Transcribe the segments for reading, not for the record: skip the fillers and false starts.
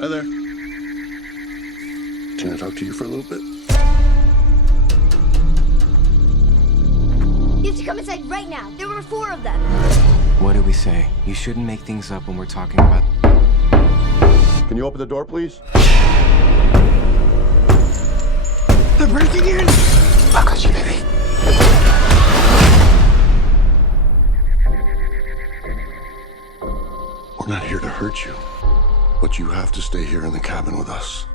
Hi there. Can I talk to you for a little bit? You have to come inside right now. There were 4 of them. What do we say? You shouldn't make things up when we're talking about... Can you open the door, please? They're breaking in! I got you, baby. We're not here to hurt you, but you have to stay here in the cabin with us.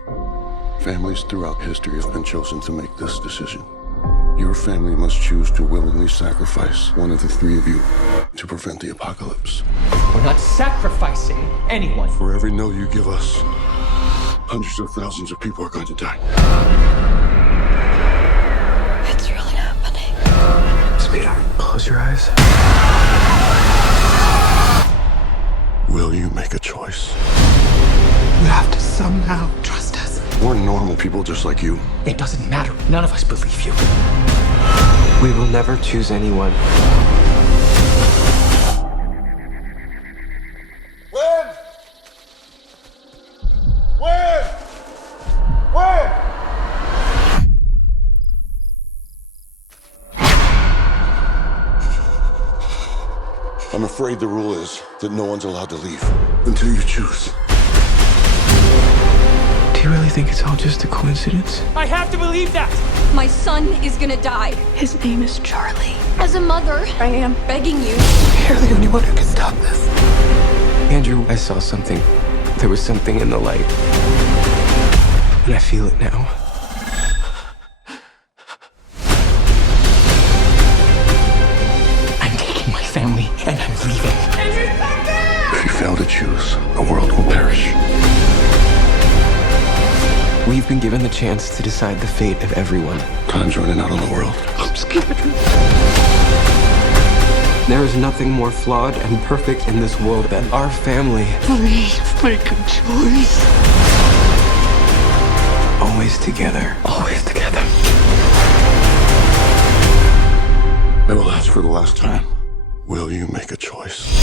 Families throughout history have been chosen to make this decision. Your family must choose to willingly sacrifice one of the 3 of you to prevent the apocalypse. We're not sacrificing anyone. For every no you give us, hundreds of thousands of people are going to die. It's really happening. Sweetheart, close your eyes. Will you make a choice? You have to somehow trust us. We're normal people just like you. It doesn't matter. None of us believe you. We will never choose anyone. I'm afraid the rule is that no one's allowed to leave until you choose. Do you really think it's all just a coincidence? I have to believe that. My son is gonna die. His name is Charlie. As a mother, I am begging you. You're the only one who can stop this. Andrew, I saw something. There was something in the light. And I feel it now. I'm taking my family and I'm leaving. If you fail to choose, the world will perish. We've been given the chance to decide the fate of everyone. Time's running out on the world. I'm scared. There is nothing more flawed and perfect in this world than our family. Please make a choice. Always together. Always together. I will ask for the last time. Will you make a choice?